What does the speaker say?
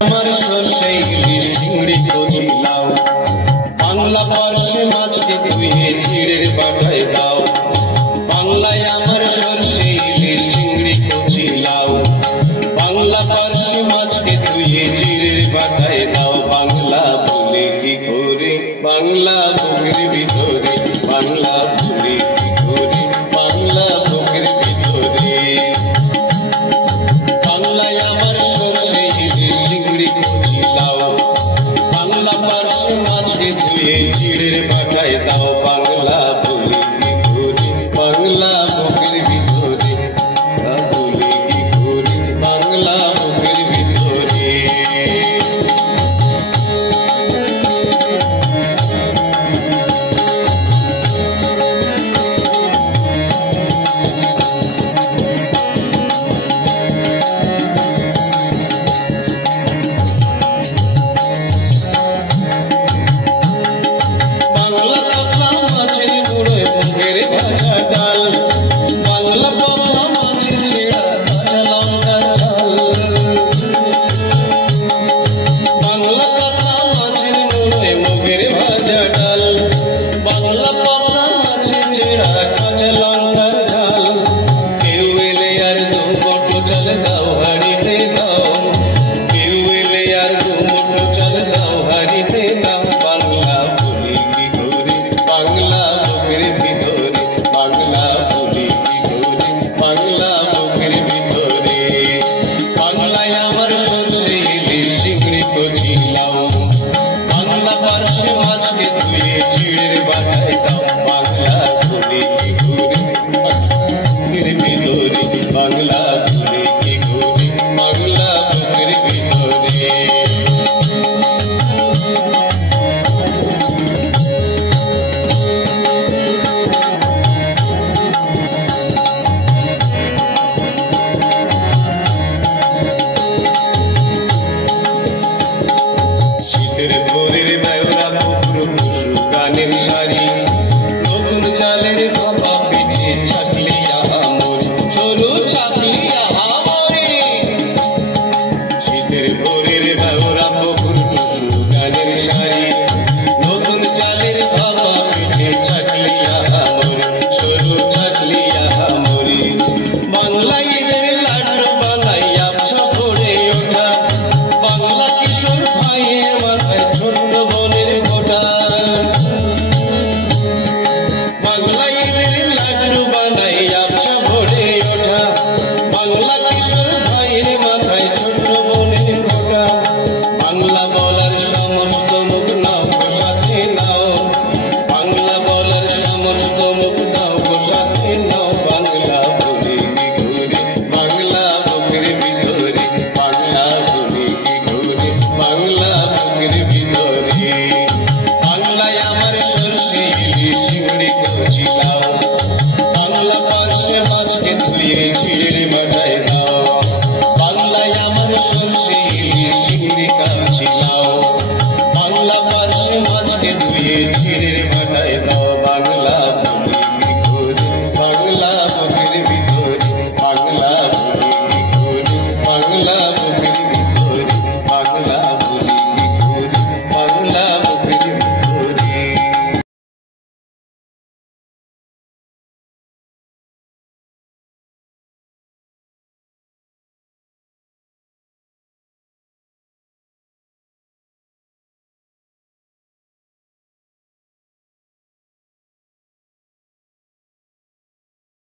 আমার সর্ষে ইলিশ চিংড়ি কচি লাউ বাংলা পার্শ্বে মাছকে ধুয়ে চিড়ের বাটায় দাও। বাংলায় আমার সর্ষে ইলিশ চিংড়ি কচি লাউ বাংলা পার্শ্বে মাছকে ধুয়ে চিড়ের বাটায় দাও। বাংলা বলে কি করে বাংলা বুকের ভিতরে, বাংলা বলে কি করে বাংলা বুকের ভিতরে। বাংলায় আমার সর্ষে ইলিশ চিংড়ি কচি লাউ বাংলা পার্শ্বে মাছকে ধুয়ে চিড়ের বাটায় দাও। বাংলা বলে কি করে বাংলা বুকের ভিতরে, বলে কি করে বাংলা বুকের ভিতরে। বাংলা কথা মাছের মুড়োয় মুখের ভাজা ডাল, বাংলা কথা মাছের ছেঁড়া কাঁচা লঙ্কার ঝাল। বাংলা কথা মাছের মুড়োয় মুখের ভাজা ডাল, বাংলা কথা মাছের ছেঁড়া কাঁচা লঙ্কার ঝাল। কেউ এলে আর দু মুঠো চাল দাও হাঁড়িতে দাও, কেউ এলে আর দু মুঠো চাল দাও হাঁড়িতে দাও। বাংলা বলি কি করে বাংলা বুকের ভিতরে, বাংলা বলি কি করে বাংলা বুকের ভিতরে। বাংলায় আমার সর্ষে ইলিশ চিংড়ি কচি লাউ বাংলা পার্শ্বে মাছকে ধুয়ে চিড়ের বাটায় দাও। বাংলা বলি কি করে বুকের ভিতরে, বাংলা বলি কি করে বাংলা বুকের ভিতরে। শীতের ভোরের বেলা পুকুর পশু গানের শাড়ি